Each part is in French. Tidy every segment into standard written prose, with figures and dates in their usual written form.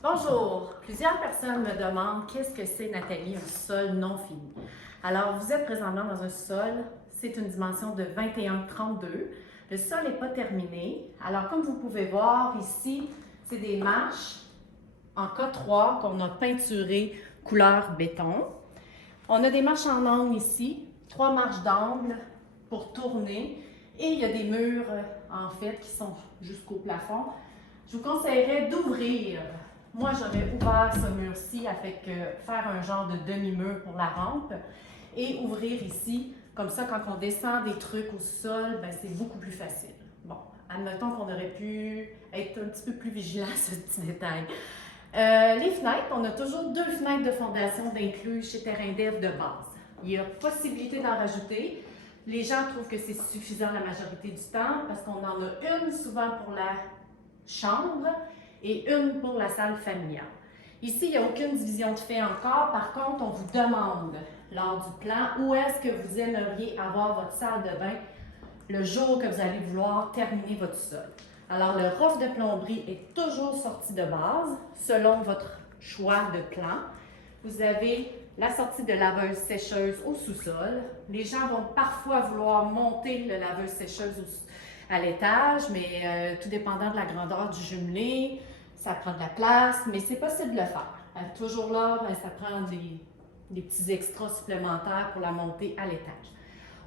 Bonjour! Plusieurs personnes me demandent qu'est-ce que c'est, Nathalie, un sol non fini. Alors, vous êtes présentement dans un sol, c'est une dimension de 21-32. Le sol n'est pas terminé. Alors, comme vous pouvez voir ici, c'est des marches en K3 qu'on a peinturées couleur béton. On a des marches en angle ici, 3 marches d'angle pour tourner. Et il y a des murs, en fait, qui sont jusqu'au plafond. Je vous conseillerais d'ouvrir. Moi, j'aurais ouvert ce mur-ci avec faire un genre de demi-mur pour la rampe et ouvrir ici. Comme ça, quand on descend des trucs au sol, ben, c'est beaucoup plus facile. Bon, admettons qu'on aurait pu être un petit peu plus vigilant à ce petit détail. Les fenêtres, on a toujours 2 fenêtres de fondation d'inclus chez Terrain Dev de base. Il y a possibilité d'en rajouter. Les gens trouvent que c'est suffisant la majorité du temps parce qu'on en a une souvent pour la chambre et une pour la salle familiale. Ici, il n'y a aucune division de fait encore. Par contre, on vous demande lors du plan où est-ce que vous aimeriez avoir votre salle de bain le jour que vous allez vouloir terminer votre sol. Alors, le rough de plomberie est toujours sorti de base selon votre choix de plan. Vous avez la sortie de laveuse-sécheuse au sous-sol. Les gens vont parfois vouloir monter le laveuse-sécheuse à l'étage, mais tout dépendant de la grandeur du jumelé, ça prend de la place, mais c'est possible de le faire. Toujours là, ben, ça prend des petits extras supplémentaires pour la montée à l'étage.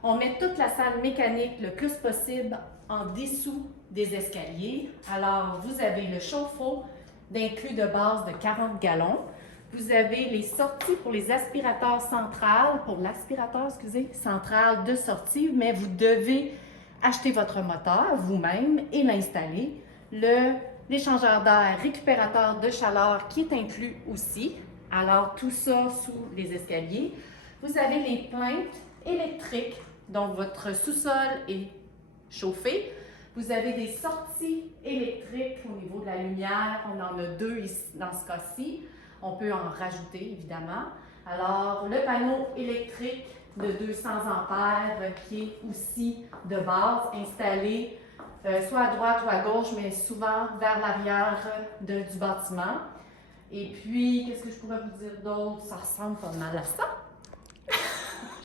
On met toute la salle mécanique le plus possible en dessous des escaliers. Alors, vous avez le chauffe-eau d'inclus de base de 40 gallons. Vous avez les sorties pour les aspirateurs centrales, central de sortie, mais vous devez acheter votre moteur vous-même et l'installer. L'échangeur d'air récupérateur de chaleur qui est inclus aussi. Alors, tout ça sous les escaliers. Vous avez les plaintes électriques, donc votre sous-sol est chauffé. Vous avez des sorties électriques au niveau de la lumière. On en a 2 ici, dans ce cas-ci. On peut en rajouter, évidemment. Alors, le panneau électrique de 200 ampères qui est aussi de base installé soit à droite ou à gauche, mais souvent vers l'arrière du bâtiment. Et puis, qu'est-ce que je pourrais vous dire d'autre? Ça ressemble pas mal à ça.